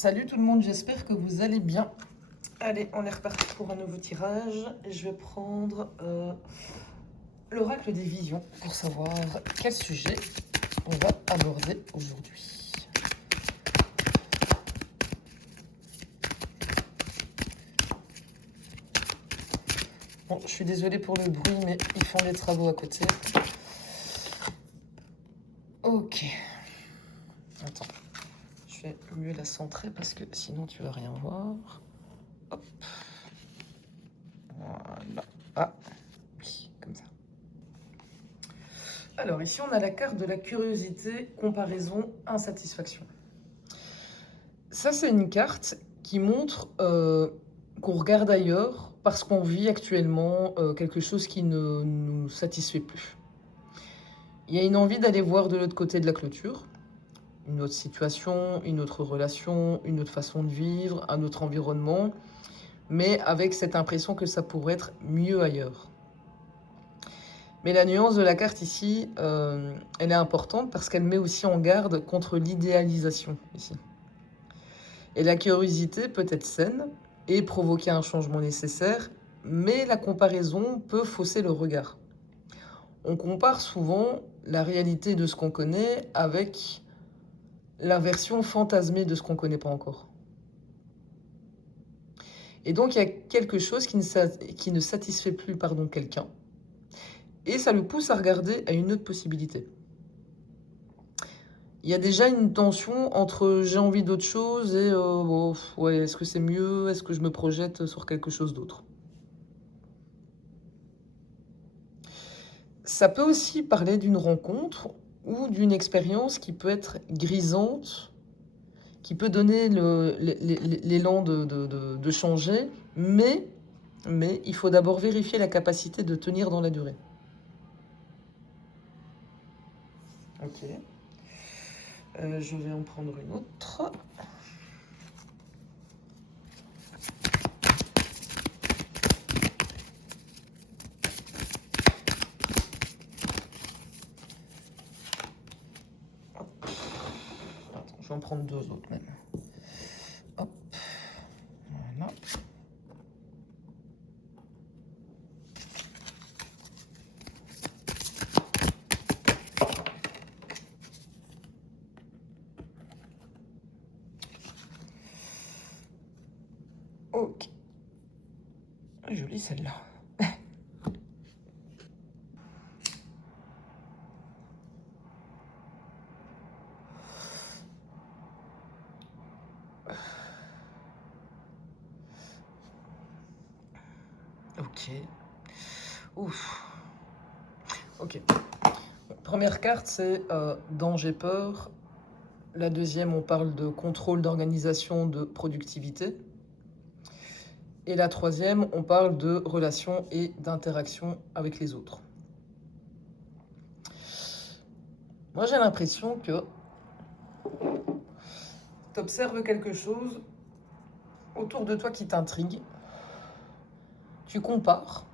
Salut tout le monde, j'espère que vous allez bien. Allez, on est reparti pour un nouveau tirage. Je vais prendre l'oracle des visions pour savoir quel sujet on va aborder aujourd'hui. Bon, je suis désolée pour le bruit, mais ils font des travaux à côté. Ok. Attends. Je vais mieux la centrer parce que sinon tu vas rien voir. Hop. Voilà. Ah, oui, comme ça. Alors ici on a la carte de la curiosité, comparaison, insatisfaction. Ça c'est une carte qui montre qu'on regarde ailleurs parce qu'on vit actuellement quelque chose qui ne nous satisfait plus. Il y a une envie d'aller voir de l'autre côté de la clôture, une autre situation, une autre relation, une autre façon de vivre, un autre environnement, mais avec cette impression que ça pourrait être mieux ailleurs. Mais la nuance de la carte ici, elle est importante parce qu'elle met aussi en garde contre l'idéalisation ici. Et la curiosité peut être saine et provoquer un changement nécessaire, mais la comparaison peut fausser le regard. On compare souvent la réalité de ce qu'on connaît avec la version fantasmée de ce qu'on ne connaît pas encore. Et donc il y a quelque chose qui ne satisfait plus quelqu'un. Et ça le pousse à regarder à une autre possibilité. Il y a déjà une tension entre j'ai envie d'autre chose et ouais, est-ce que c'est mieux? Est-ce que je me projette sur quelque chose d'autre? Ça peut aussi parler d'une rencontre ou d'une expérience qui peut être grisante, qui peut donner l'élan de changer, mais il faut d'abord vérifier la capacité de tenir dans la durée. Ok. Je vais en prendre une autre. Attends, je vais en prendre deux autres même. Hop. Voilà. Ok. Jolie celle-là. Ok. Ouf. Ok. Première carte, c'est danger, peur. La deuxième, on parle de contrôle, d'organisation, de productivité. Et la troisième, on parle de relations et d'interaction avec les autres. Moi, j'ai l'impression que tu observes quelque chose autour de toi qui t'intrigue. Tu compares.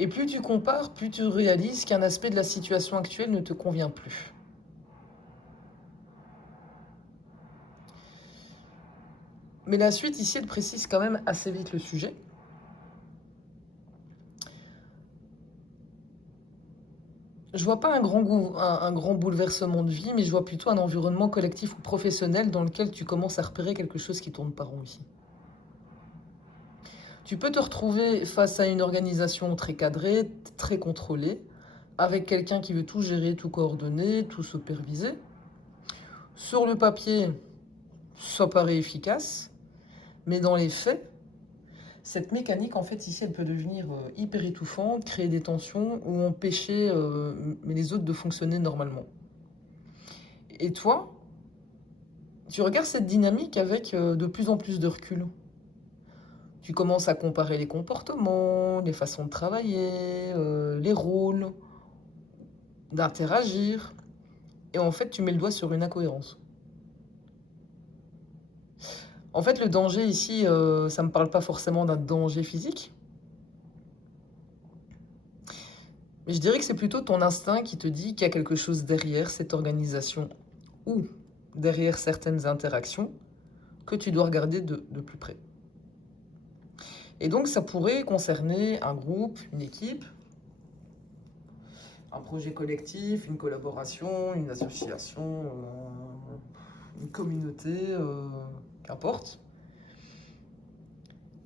Et plus tu compares, plus tu réalises qu'un aspect de la situation actuelle ne te convient plus. Mais la suite ici, elle précise quand même assez vite le sujet. Je vois pas un grand bouleversement de vie, mais je vois plutôt un environnement collectif ou professionnel dans lequel tu commences à repérer quelque chose qui tourne pas rond ici. Tu peux te retrouver face à une organisation très cadrée, très contrôlée, avec quelqu'un qui veut tout gérer, tout coordonner, tout superviser. Sur le papier, ça paraît efficace, mais dans les faits, cette mécanique, en fait, ici, elle peut devenir hyper étouffante, créer des tensions ou empêcher les autres de fonctionner normalement. Et toi, tu regardes cette dynamique avec de plus en plus de recul. Tu commences à comparer les comportements, les façons de travailler, les rôles, d'interagir. Et en fait, tu mets le doigt sur une incohérence. En fait, le danger ici, ça ne me parle pas forcément d'un danger physique. Mais je dirais que c'est plutôt ton instinct qui te dit qu'il y a quelque chose derrière cette organisation ou derrière certaines interactions que tu dois regarder de plus près. Et donc, ça pourrait concerner un groupe, une équipe, un projet collectif, une collaboration, une association, une communauté, qu'importe.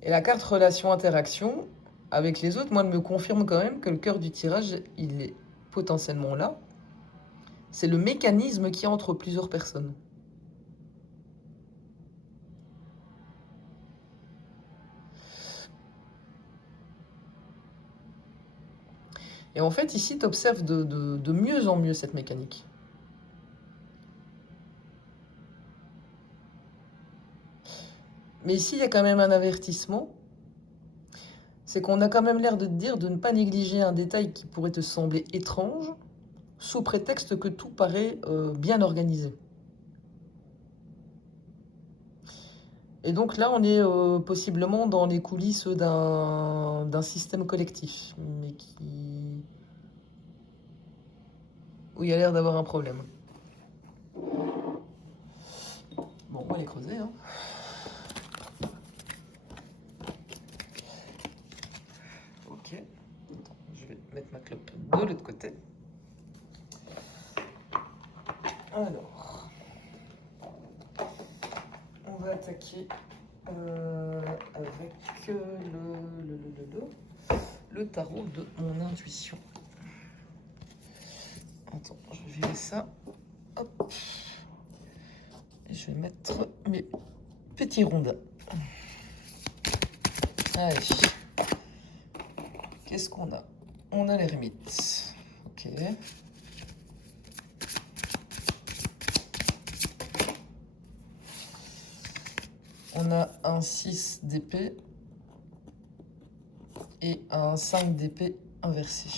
Et la carte relation-interaction avec les autres, moi, elle me confirme quand même que le cœur du tirage, il est potentiellement là. C'est le mécanisme qui est entre plusieurs personnes. Et en fait, ici, tu observes de mieux en mieux cette mécanique. Mais ici, il y a quand même un avertissement. C'est qu'on a quand même l'air de te dire de ne pas négliger un détail qui pourrait te sembler étrange, sous prétexte que tout paraît bien organisé. Et donc là, on est possiblement dans les coulisses d'un système collectif, mais où il y a l'air d'avoir un problème. Bon, on va les creuser, hein. Ok. Attends, je vais mettre ma clope de l'autre côté. Alors, on va attaquer avec le tarot de mon intuition. Attends, je vais virer ça. Hop. Et je vais mettre mes petits rondins. Allez. Qu'est-ce qu'on a? On a l'ermite. Ok. On a un 6 d'épée et un 5 d'épée inversé.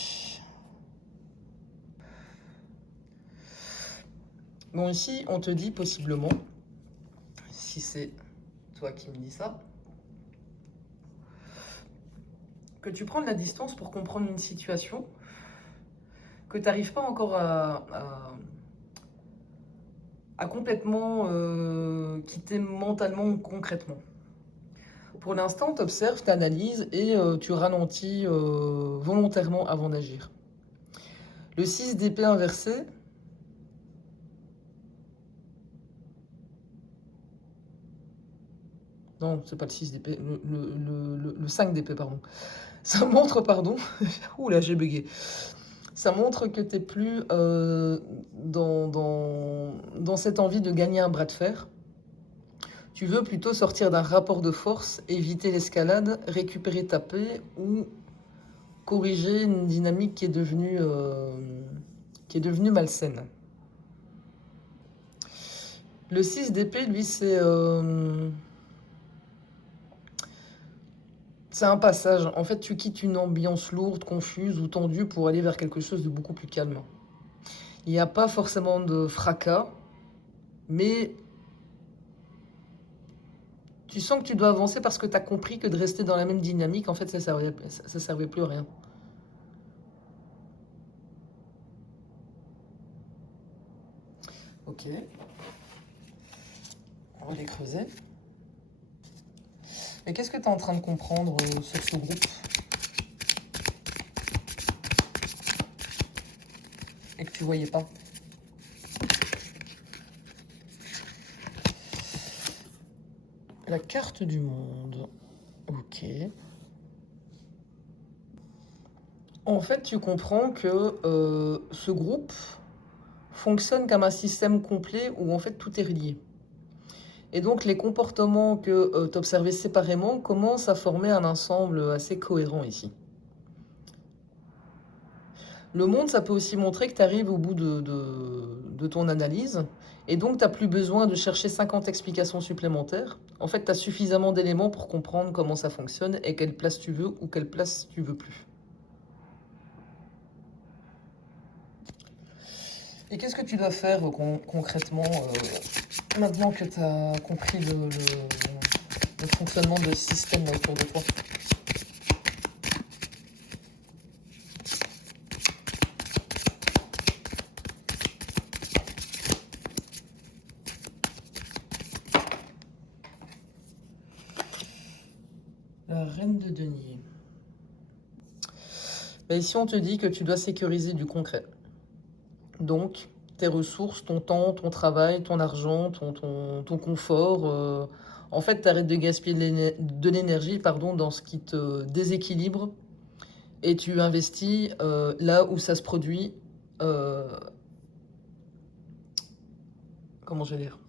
Bon, ici, on te dit possiblement, si c'est toi qui me dis ça, que tu prends de la distance pour comprendre une situation, que tu n'arrives pas encore à complètement quitter mentalement ou concrètement. Pour l'instant, tu observes, tu analyses et tu ralentis volontairement avant d'agir. Le 6 d'épée inversé, non, c'est pas le 6 d'épée, le 5 d'épée, pardon. Ça montre, pardon, ouh là j'ai bugué. Ça montre que tu n'es plus dans cette envie de gagner un bras de fer. Tu veux plutôt sortir d'un rapport de force, éviter l'escalade, récupérer ta paix ou corriger une dynamique qui est devenue malsaine. Le 6 d'épée, lui, c'est un passage. En fait, tu quittes une ambiance lourde, confuse ou tendue pour aller vers quelque chose de beaucoup plus calme. Il n'y a pas forcément de fracas, mais tu sens que tu dois avancer parce que tu as compris que de rester dans la même dynamique, en fait, ça servait plus à rien. Ok. On va les creuser. Mais qu'est-ce que tu es en train de comprendre sur ce groupe? Et que tu voyais pas? La carte du monde. Ok. En fait, tu comprends que ce groupe fonctionne comme un système complet où en fait tout est relié. Et donc les comportements que tu observais séparément commencent à former un ensemble assez cohérent ici. Le monde, ça peut aussi montrer que tu arrives au bout de ton analyse, et donc tu n'as plus besoin de chercher 50 explications supplémentaires. En fait, tu as suffisamment d'éléments pour comprendre comment ça fonctionne et quelle place tu veux ou quelle place tu veux plus. Et qu'est-ce que tu dois faire concrètement maintenant que tu as compris le fonctionnement de ce système là autour de toi? La reine de denier. Bah, ici, on te dit que tu dois sécuriser du concret. Donc, tes ressources, ton temps, ton travail, ton argent, ton confort. En fait, tu arrêtes de gaspiller de l'énergie pardon, dans ce qui te déséquilibre et tu investis là où ça se produit. Comment je vais dire?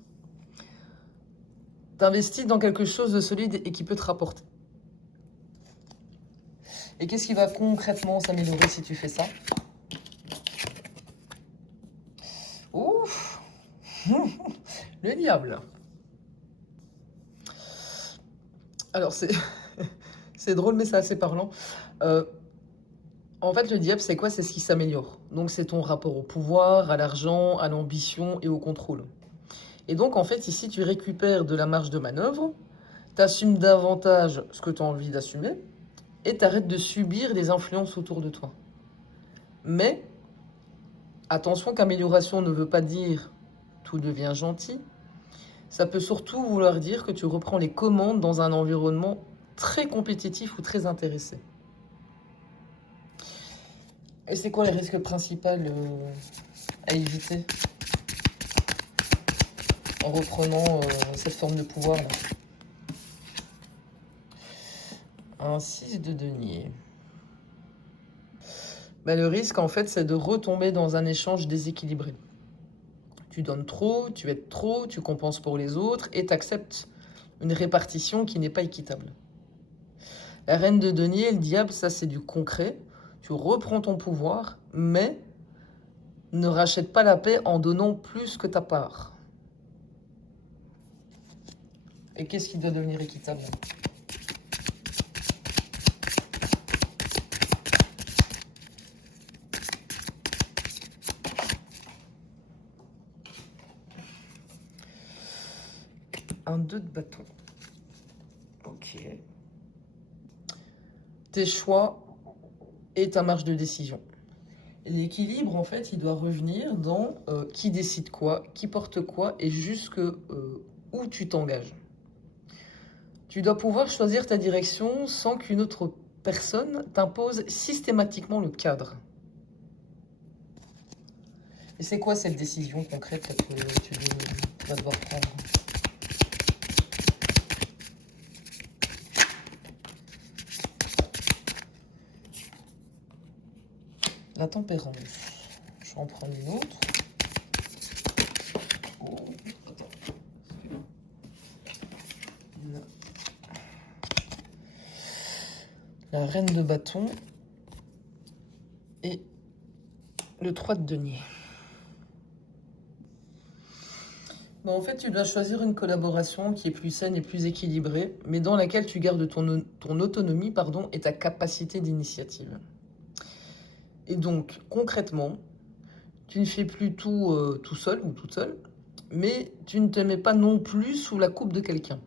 Tu investis dans quelque chose de solide et qui peut te rapporter. Et qu'est-ce qui va concrètement s'améliorer si tu fais ça? Ouf. Le diable. Alors, c'est drôle, mais c'est assez parlant. En fait, le diable, c'est quoi? C'est ce qui s'améliore. Donc, c'est ton rapport au pouvoir, à l'argent, à l'ambition et au contrôle. Et donc, en fait, ici, tu récupères de la marge de manœuvre, tu assumes davantage ce que tu as envie d'assumer et tu arrêtes de subir les influences autour de toi. Mais, attention qu'amélioration ne veut pas dire tout devient gentil. Ça peut surtout vouloir dire que tu reprends les commandes dans un environnement très compétitif ou très intéressé. Et c'est quoi les risques principaux à éviter en reprenant cette forme de pouvoir là? Un 6 de denier. Bah, le risque, en fait, c'est de retomber dans un échange déséquilibré. Tu donnes trop, tu aides trop, tu compenses pour les autres et tu acceptes une répartition qui n'est pas équitable. La reine de denier et le diable, ça c'est du concret. Tu reprends ton pouvoir, mais ne rachète pas la paix en donnant plus que ta part. Et qu'est-ce qui doit devenir équitable? Un 2 de bâton. Ok. Tes choix et ta marge de décision. L'équilibre, en fait, il doit revenir dans qui décide quoi, qui porte quoi et jusque où tu t'engages. Tu dois pouvoir choisir ta direction sans qu'une autre personne t'impose systématiquement le cadre. Et c'est quoi cette décision concrète que tu vas devoir prendre? La tempérance. Je vais en prendre une autre. Oh, attends. La reine de bâton et le 3 de denier. Bon, en fait, tu dois choisir une collaboration qui est plus saine et plus équilibrée, mais dans laquelle tu gardes ton autonomie pardon, et ta capacité d'initiative. Et donc, concrètement, tu ne fais plus tout tout seul ou toute seule, mais tu ne te mets pas non plus sous la coupe de quelqu'un.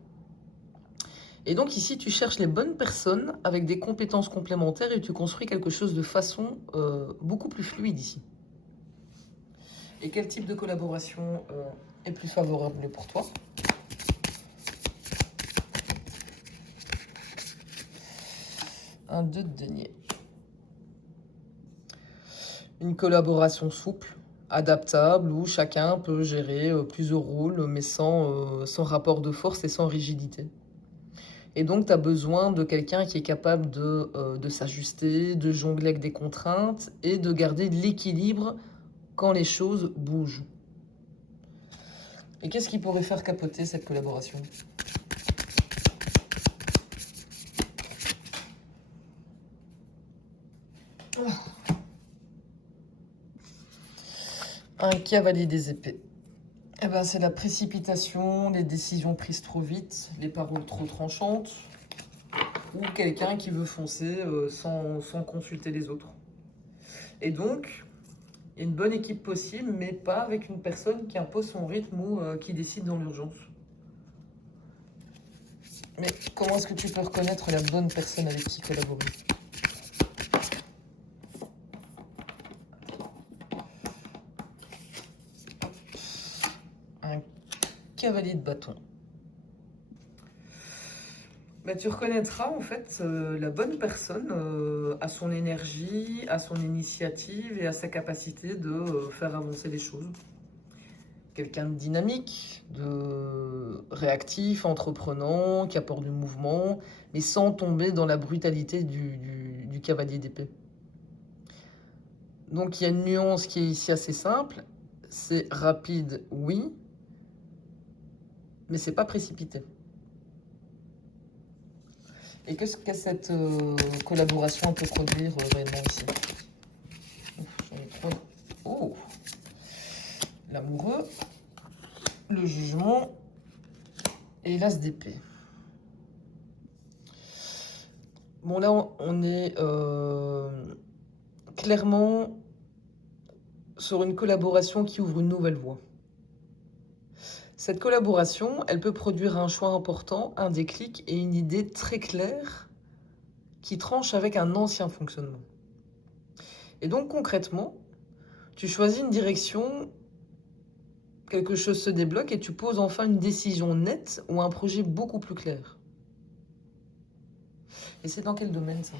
Et donc ici, tu cherches les bonnes personnes avec des compétences complémentaires et tu construis quelque chose de façon beaucoup plus fluide ici. Et quel type de collaboration est plus favorable pour toi? Un 2 de denier. Une collaboration souple, adaptable, où chacun peut gérer plusieurs rôles, mais sans rapport de force et sans rigidité. Et donc, tu as besoin de quelqu'un qui est capable de s'ajuster, de jongler avec des contraintes et de garder de l'équilibre quand les choses bougent. Et qu'est-ce qui pourrait faire capoter cette collaboration? Un cavalier des épées. Eh ben, c'est la précipitation, les décisions prises trop vite, les paroles trop tranchantes, ou quelqu'un qui veut foncer sans consulter les autres. Et donc, il y a une bonne équipe possible, mais pas avec une personne qui impose son rythme ou qui décide dans l'urgence. Mais comment est-ce que tu peux reconnaître la bonne personne avec qui collaborer? Un cavalier de bâton. Bah, tu reconnaîtras en fait la bonne personne à son énergie, à son initiative et à sa capacité de faire avancer les choses. Quelqu'un de dynamique, de réactif, entreprenant, qui apporte du mouvement, mais sans tomber dans la brutalité du cavalier d'épée. Donc il y a une nuance qui est ici assez simple, c'est rapide, oui, mais c'est pas précipité. Et qu'est-ce que cette collaboration peut produire réellement ici? Ouf, j'en ai trop. Oh, l'amoureux, le jugement et l'as d'épée. Bon, là, on est clairement sur une collaboration qui ouvre une nouvelle voie. Cette collaboration, elle peut produire un choix important, un déclic et une idée très claire qui tranche avec un ancien fonctionnement. Et donc concrètement, tu choisis une direction, quelque chose se débloque et tu poses enfin une décision nette ou un projet beaucoup plus clair. Et c'est dans quel domaine ça?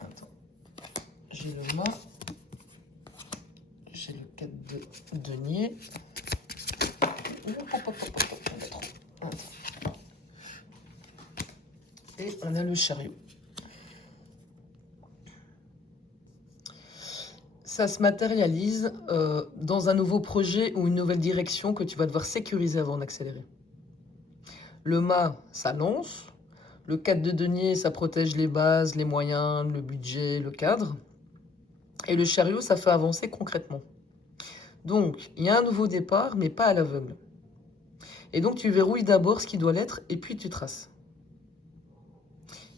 Attends. J'ai le mât. J'ai le 4 de denier. Et on a le chariot. Ça se matérialise dans un nouveau projet ou une nouvelle direction que tu vas devoir sécuriser avant d'accélérer. Le mât, ça lance. Le 4 de denier, ça protège les bases, les moyens, le budget, le cadre. Et le chariot, ça fait avancer concrètement. Donc, il y a un nouveau départ, mais pas à l'aveugle. Et donc, tu verrouilles d'abord ce qui doit l'être, et puis tu traces.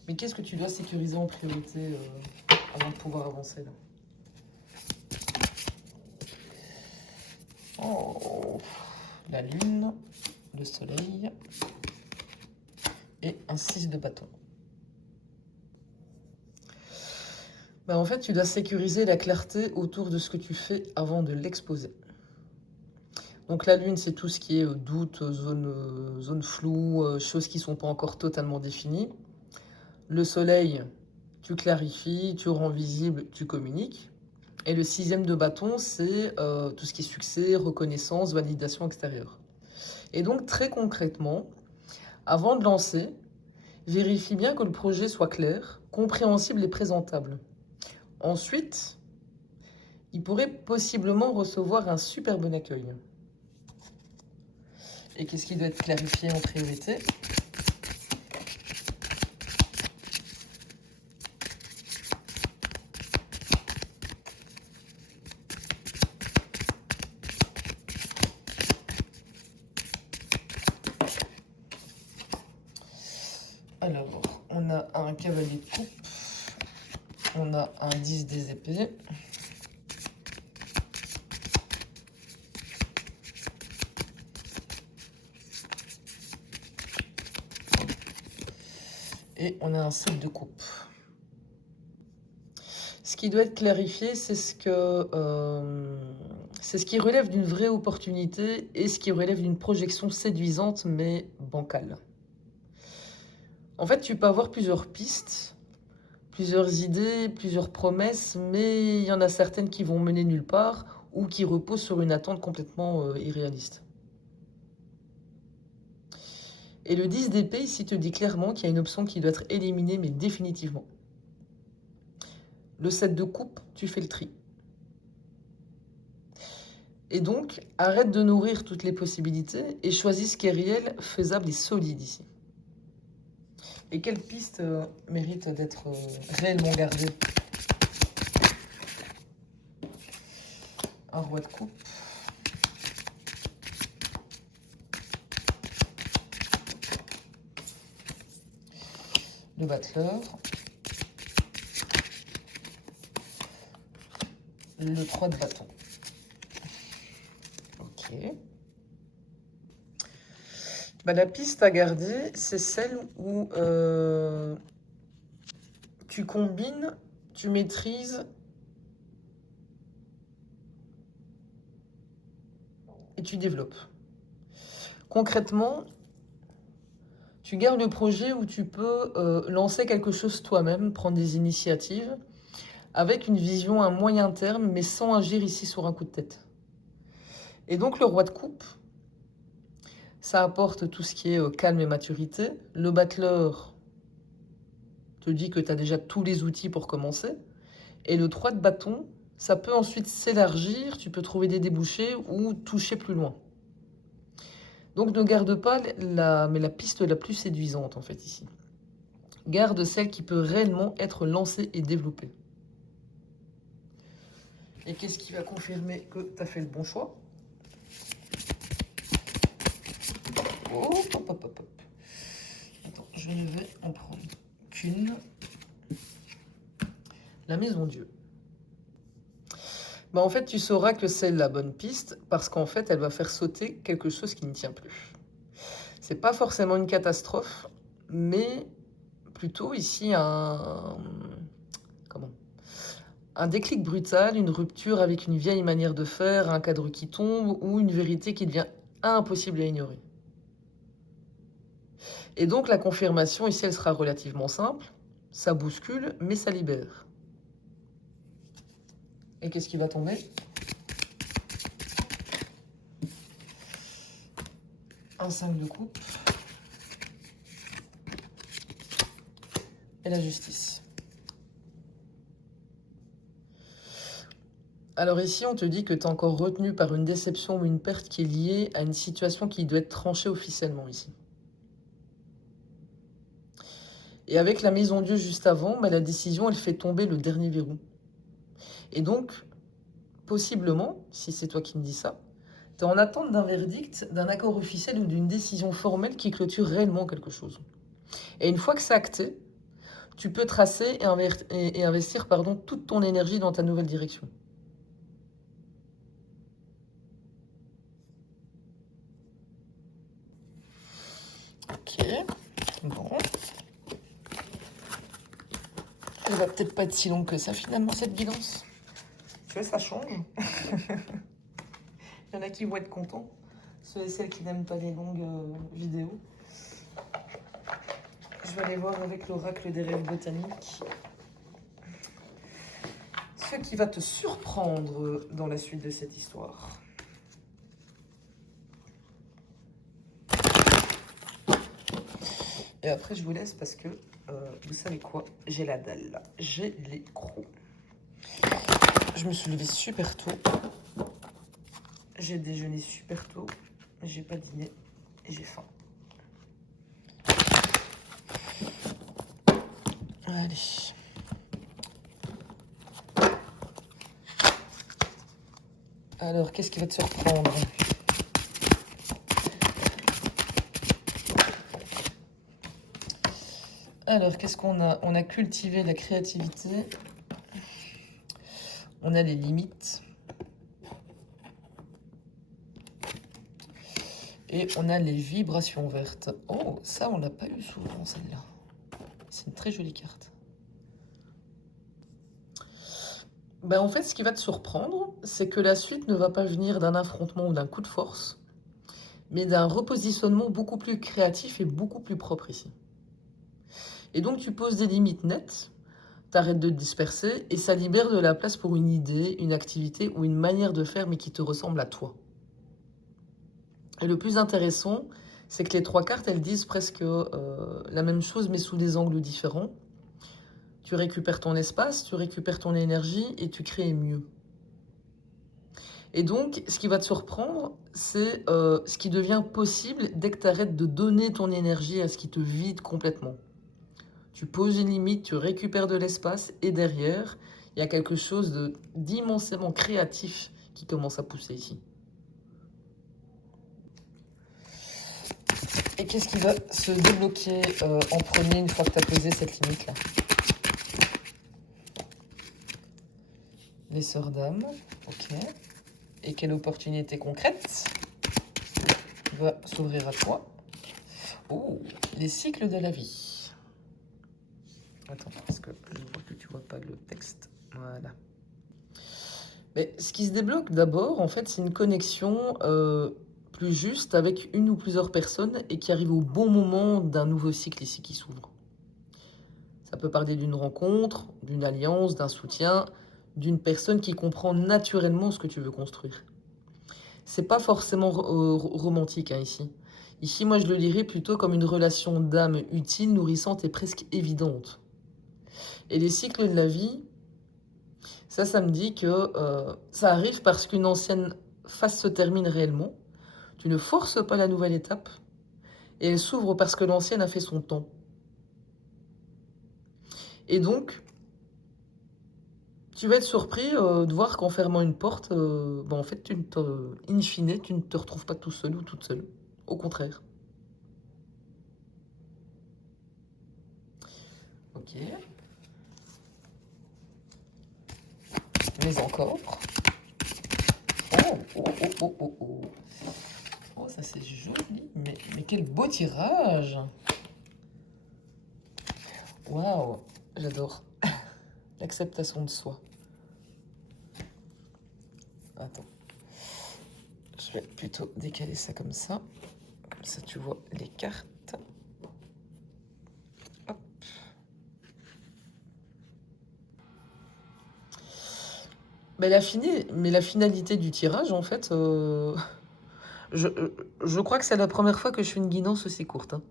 Mais qu'est-ce que tu dois sécuriser en priorité avant de pouvoir avancer là? Oh, la lune, le soleil et un 6 de bâton. Ben, en fait, tu dois sécuriser la clarté autour de ce que tu fais avant de l'exposer. Donc la lune, c'est tout ce qui est doute, zone floue, choses qui ne sont pas encore totalement définies. Le soleil, tu clarifies, tu rends visible, tu communiques. Et le 6e de bâton, c'est tout ce qui est succès, reconnaissance, validation extérieure. Et donc très concrètement, avant de lancer, vérifie bien que le projet soit clair, compréhensible et présentable. Ensuite, il pourrait possiblement recevoir un super bon accueil. Et qu'est-ce qui doit être clarifié en priorité? Alors, on a un cavalier de coupe, on a un 10 des épées, et on a un 7 de coupe. Ce qui doit être clarifié, c'est ce qui relève d'une vraie opportunité et ce qui relève d'une projection séduisante mais bancale. En fait, tu peux avoir plusieurs pistes, plusieurs idées, plusieurs promesses, mais il y en a certaines qui vont mener nulle part ou qui reposent sur une attente complètement irréaliste. Et le 10 d'épée ici te dit clairement qu'il y a une option qui doit être éliminée, mais définitivement. Le 7 de coupe, tu fais le tri. Et donc, arrête de nourrir toutes les possibilités et choisis ce qui est réel, faisable et solide ici. Et quelle piste mérite d'être réellement gardée? Un roi de coupe. Le battleur. Le 3 de bâton. Ok. Bah, la piste à garder, c'est celle où tu combines, tu maîtrises et tu développes. Concrètement, tu gardes le projet où tu peux lancer quelque chose toi-même, prendre des initiatives, avec une vision à moyen terme, mais sans agir ici sur un coup de tête. Et donc le roi de coupe, ça apporte tout ce qui est calme et maturité. Le battleur te dit que tu as déjà tous les outils pour commencer. Et le 3 de bâton, ça peut ensuite s'élargir, tu peux trouver des débouchés ou toucher plus loin. Donc ne garde pas la piste la plus séduisante en fait ici. Garde celle qui peut réellement être lancée et développée. Et qu'est-ce qui va confirmer que tu as fait le bon choix? Hop, hop, hop, hop. Attends, je ne vais en prendre qu'une. La maison Dieu. Bah en fait, tu sauras que c'est la bonne piste parce qu'en fait, elle va faire sauter quelque chose qui ne tient plus. C'est pas forcément une catastrophe, mais plutôt ici un déclic brutal, une rupture avec une vieille manière de faire, un cadre qui tombe ou une vérité qui devient impossible à ignorer. Et donc la confirmation ici, elle sera relativement simple. Ça bouscule, mais ça libère. Et qu'est-ce qui va tomber? Un 5 de coupe. Et la justice. Alors ici, on te dit que tu es encore retenu par une déception ou une perte qui est liée à une situation qui doit être tranchée officiellement ici. Et avec la maison Dieu juste avant, bah, la décision, elle fait tomber le dernier verrou. Et donc, possiblement, si c'est toi qui me dis ça, tu es en attente d'un verdict, d'un accord officiel ou d'une décision formelle qui clôture réellement quelque chose. Et une fois que c'est acté, tu peux tracer et investir toute ton énergie dans ta nouvelle direction. Ok, bon. Elle va peut-être pas être si longue que ça finalement cette guidance. Tu vois, ça change. Il y en a qui vont être contents, ceux et celles qui n'aiment pas les longues vidéos. Je vais aller voir avec l'oracle des rêves botaniques ce qui va te surprendre dans la suite de cette histoire. Et après, je vous laisse parce que, vous savez quoi? J'ai la dalle, là. J'ai les crocs. Je me suis levée super tôt. J'ai déjeuné super tôt. J'ai pas dîné. Et j'ai faim. Allez. Alors, qu'est-ce qui va te surprendre? Alors, qu'est-ce qu'on a? On a cultivé la créativité. On a les limites. Et on a les vibrations vertes. Oh, ça, on l'a pas eu souvent, celle-là. C'est une très jolie carte. Ben, en fait, ce qui va te surprendre, c'est que la suite ne va pas venir d'un affrontement ou d'un coup de force, mais d'un repositionnement beaucoup plus créatif et beaucoup plus propre ici. Et donc, tu poses des limites nettes, t'arrêtes de te disperser, et ça libère de la place pour une idée, une activité ou une manière de faire, mais qui te ressemble à toi. Et le plus intéressant, c'est que les 3 cartes, elles disent presque la même chose, mais sous des angles différents. Tu récupères ton espace, tu récupères ton énergie et tu crées mieux. Et donc, ce qui va te surprendre, c'est ce qui devient possible dès que tu arrêtes de donner ton énergie à ce qui te vide complètement. Tu poses une limite, tu récupères de l'espace et derrière, il y a quelque chose d'immensément créatif qui commence à pousser ici. Et qu'est-ce qui va se débloquer en premier une fois que tu as posé cette limite-là? Les sœurs d'âme, ok. Et quelle opportunité concrète va s'ouvrir à toi? Oh, les cycles de la vie. Attends, parce que je vois que tu vois pas le texte. Voilà. Mais ce qui se débloque d'abord, en fait, c'est une connexion plus juste avec une ou plusieurs personnes et qui arrive au bon moment d'un nouveau cycle ici qui s'ouvre. Ça peut parler d'une rencontre, d'une alliance, d'un soutien, d'une personne qui comprend naturellement ce que tu veux construire. C'est pas forcément romantique hein, ici. Ici, moi, je le lirais plutôt comme une relation d'âme utile, nourrissante et presque évidente. Et les cycles de la vie, ça me dit que ça arrive parce qu'une ancienne phase se termine réellement. Tu ne forces pas la nouvelle étape et elle s'ouvre parce que l'ancienne a fait son temps. Et donc, tu vas être surpris de voir qu'en fermant une porte, en fait, in fine, tu ne te retrouves pas tout seul ou toute seule. Au contraire. Ok. Mais encore. Oh, oh, oh, oh, oh, oh. Oh, ça c'est joli. Mais quel beau tirage. Waouh, j'adore. L'acceptation de soi. Attends. Je vais plutôt décaler ça comme ça. Comme ça, tu vois les cartes. Hop. Mais la finalité du tirage, en fait, je, je crois que c'est la première fois que je fais une guidance aussi courte. Hein.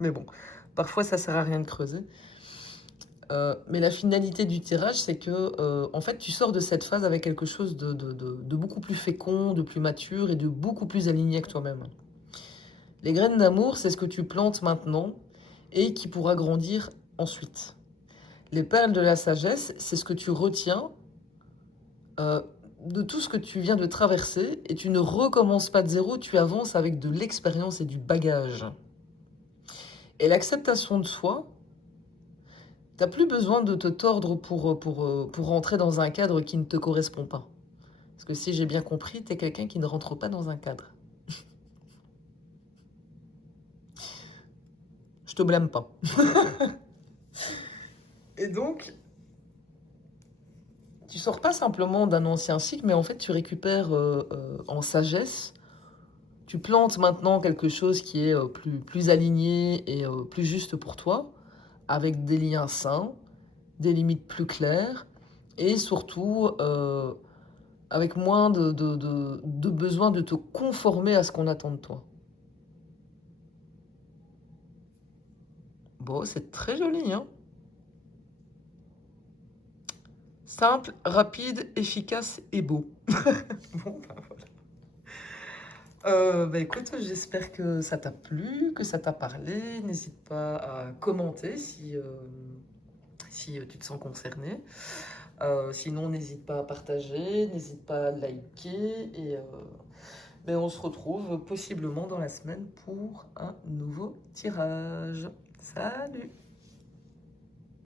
Mais bon, parfois ça sert à rien de creuser. Mais la finalité du tirage, c'est que en fait, tu sors de cette phase avec quelque chose de beaucoup plus fécond, de plus mature et de beaucoup plus aligné avec toi-même. Les graines d'amour, c'est ce que tu plantes maintenant et qui pourra grandir ensuite. Les perles de la sagesse, c'est ce que tu retiens euh, de tout ce que tu viens de traverser et tu ne recommences pas de zéro, tu avances avec de l'expérience et du bagage. Et l'acceptation de soi, t'as plus besoin de te tordre pour rentrer dans un cadre qui ne te correspond pas. Parce que si j'ai bien compris, t'es quelqu'un qui ne rentre pas dans un cadre. Je te blâme pas. Et donc, tu sors pas simplement d'un ancien cycle, mais en fait, tu récupères en sagesse. Tu plantes maintenant quelque chose qui est plus aligné et plus juste pour toi, avec des liens sains, des limites plus claires, et surtout avec moins de besoin de te conformer à ce qu'on attend de toi. Bon, c'est très joli, hein? Simple, rapide, efficace et beau. Bon, bah, voilà. Écoute, j'espère que ça t'a plu, que ça t'a parlé. N'hésite pas à commenter si tu te sens concerné. Sinon, n'hésite pas à partager, n'hésite pas à liker. Et on se retrouve possiblement dans la semaine pour un nouveau tirage. Salut!